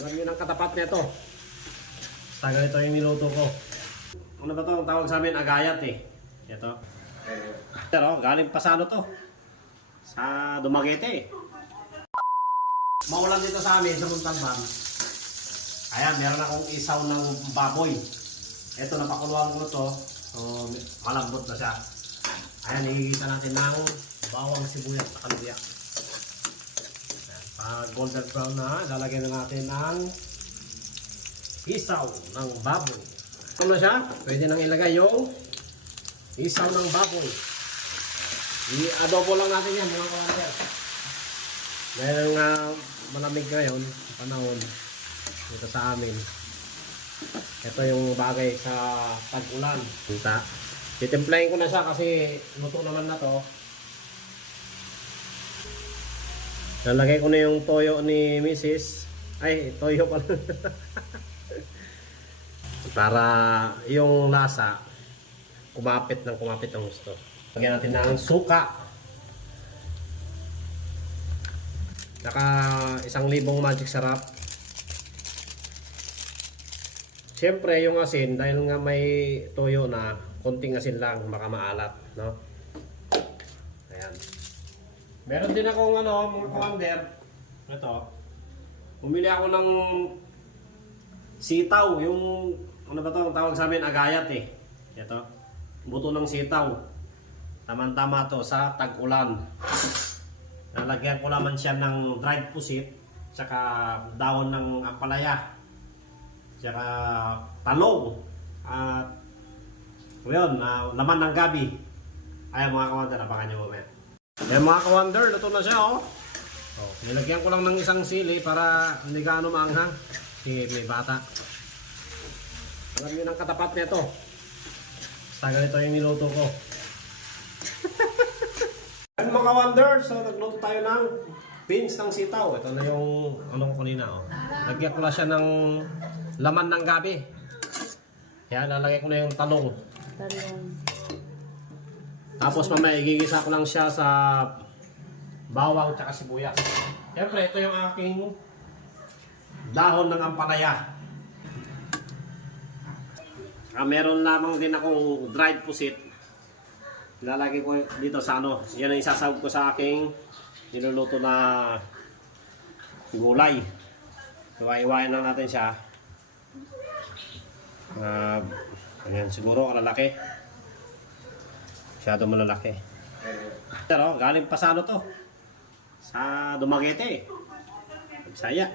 Alam nyo ng katapat nito. Basta ganito yung niluto ko. Ano ba ito? Ang tawag sa amin, agayat eh. Ito. Pero galing pa sa ano to? Sa Dumaguete eh. Maulan dito sa amin, sa Montalban. Ayan, meron akong isaw ng baboy. Ito, napakuluan ko to. So, malambot na siya. Ayan, hihigisa natin ng bawang sibuyas at kaluya. Pag golden brown na, lalagyan na natin ng isaw ng baboy. Ito na siya. Pwede nang ilagay yung isaw ng baboy. I-adobo lang natin yan mga kawander. Dahil nga malamig ngayon, panahon dito sa amin. Ito yung bagay sa tag-ulan. Titimplahin ko na siya kasi luto naman na to. Nalagay ko na yung toyo ni Mrs. Ay, toyo pala. Para yung lasa kumapit ng gusto. Lagyan natin ng suka. Saka 1,000 magic sarap. Siyempre yung asin, dahil nga may toyo na, konting asin lang, baka maalat, no? Ayan. Meron din akong ano, mga kawander. Ito. Bumili ako ng sitaw, yung ano ba ito, ang tawag sa amin, agayat eh. Ito. Buto ng sitaw. Tama-tama to sa tag-ulan. Lalagyan ko naman siya ng dried pusit, tsaka dahon ng ampalaya, tsaka talong, at yun, laman ng gabi. Ayan mga kawander, napakan nyo mamaya. Ayan mga kawander, luto na siya oh. Nilagyan ko lang ng isang sili para hindi gaano maanghang. Sige, may bata. Alam nyo ng katapat nito. Basta ganito yung niluto ko. Ayan mga kawander, so nagluto tayo ng beans ng sitaw. Ito na yung ano ko kanina oh. Lagyan ko na siya ng laman ng gabi. Kaya lalagay ko na yung talong. Tapos mamaya igigisa ko lang siya sa bawang at sibuyas. Siyempre ito yung aking dahon ng ampalaya. Meron lamang din akong dried pusit. Lalagay ko dito sa ano. Yan ang isasawag ko sa aking niluluto na gulay. Iwa-iwain lang natin siya. Ayan, siguro lalaki. Masyado malalaki. Pero galing pa sa ano to? Sa Dumaguete. Bisaya.